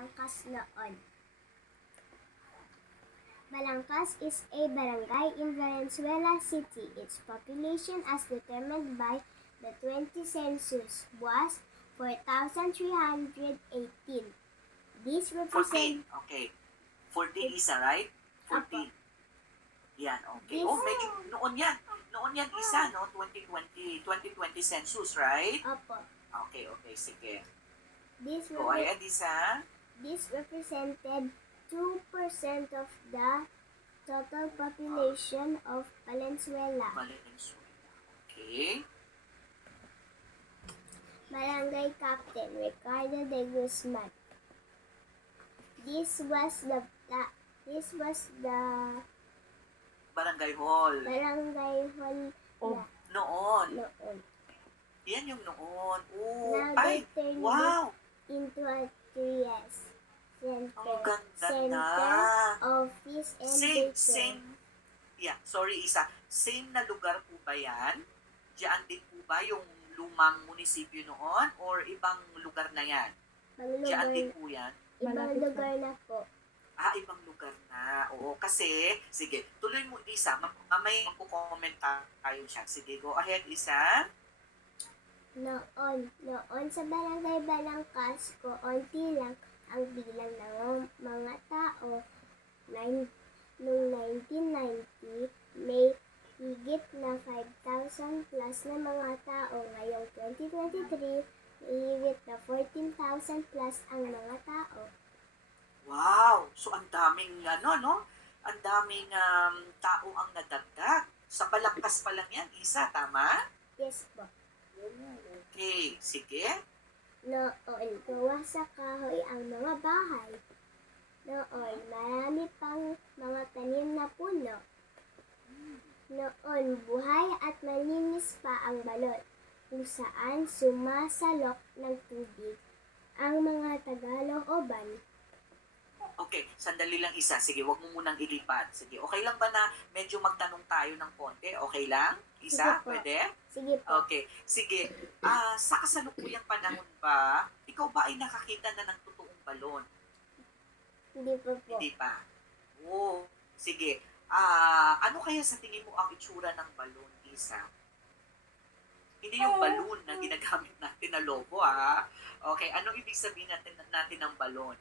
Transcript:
Balangkas noon. Balangkas is a barangay in Valenzuela City. Its population as determined by the 20 census was 4,318. This 14. represents Okay. 14 isa, right? 14. Yan, okay. Oh, medyo, noon yan. Noon yan isa, no? 2020, 2020 census, right? Opo. Okay, okay, sige. This, Go ahead, isa. This represented 2% of the total population of Valenzuela. Valenzuela. Okay. Barangay Captain Ricardo de Guzman. This was the, the- this was the Barangay Hall. barangay hall Oh, na noon. noon. Yan yung noon. Oh, Now ay, wow. into a TS Ang center, ganda center na. office and Same, daycare. same. Yeah, sorry isa. Same na lugar po ba yan? Diyan din po ba yung lumang munisipyo noon? Or ibang lugar na yan? Ibang Diyan lugar, din po yan? ibang Malapit lugar na po. Ah, ibang lugar na. Oo, kasi, sige, tuloy mo isa. Mam- Mamaya magpo-comment tayo siya. Sige, go ahead, isa. Noon, noon sa barangay Balangkas ko, onti lang ang bilang ng mga tao. Nine, noong 1990, may higit na 5,000 plus na mga tao. Ngayong 2023, may higit na 14,000 plus ang mga tao. Wow! So, ang daming, ano, no? Ang daming um, tao ang nadagdag. Sa balangkas pa lang yan, isa, tama? Yes po. Okay, sige. Noon, gawa sa kahoy ang mga bahay. Noon, marami pang mga tanim na puno. Noon, buhay at malinis pa ang balot, kung saan sumasalok ng tubig ang mga Tagalog-oban. Okay, sandali lang isa. Sige, wag mo munang ilipat. Sige, okay lang ba na medyo magtanong tayo ng konti? Okay lang? Isa? Sige. Pwede? Sige po, Okay. Sige. Ah, sa kasalukuyang panahon ba, ikaw ba ay nakakita na ng totoong balon? hindi po po. Hindi pa. Oo. Sige. Ah, ano kaya sa tingin mo ang itsura ng balon, Isa? Hindi yung balon na ginagamit natin na logo, ha? Okay, anong ibig sabihin natin, natin ng balon?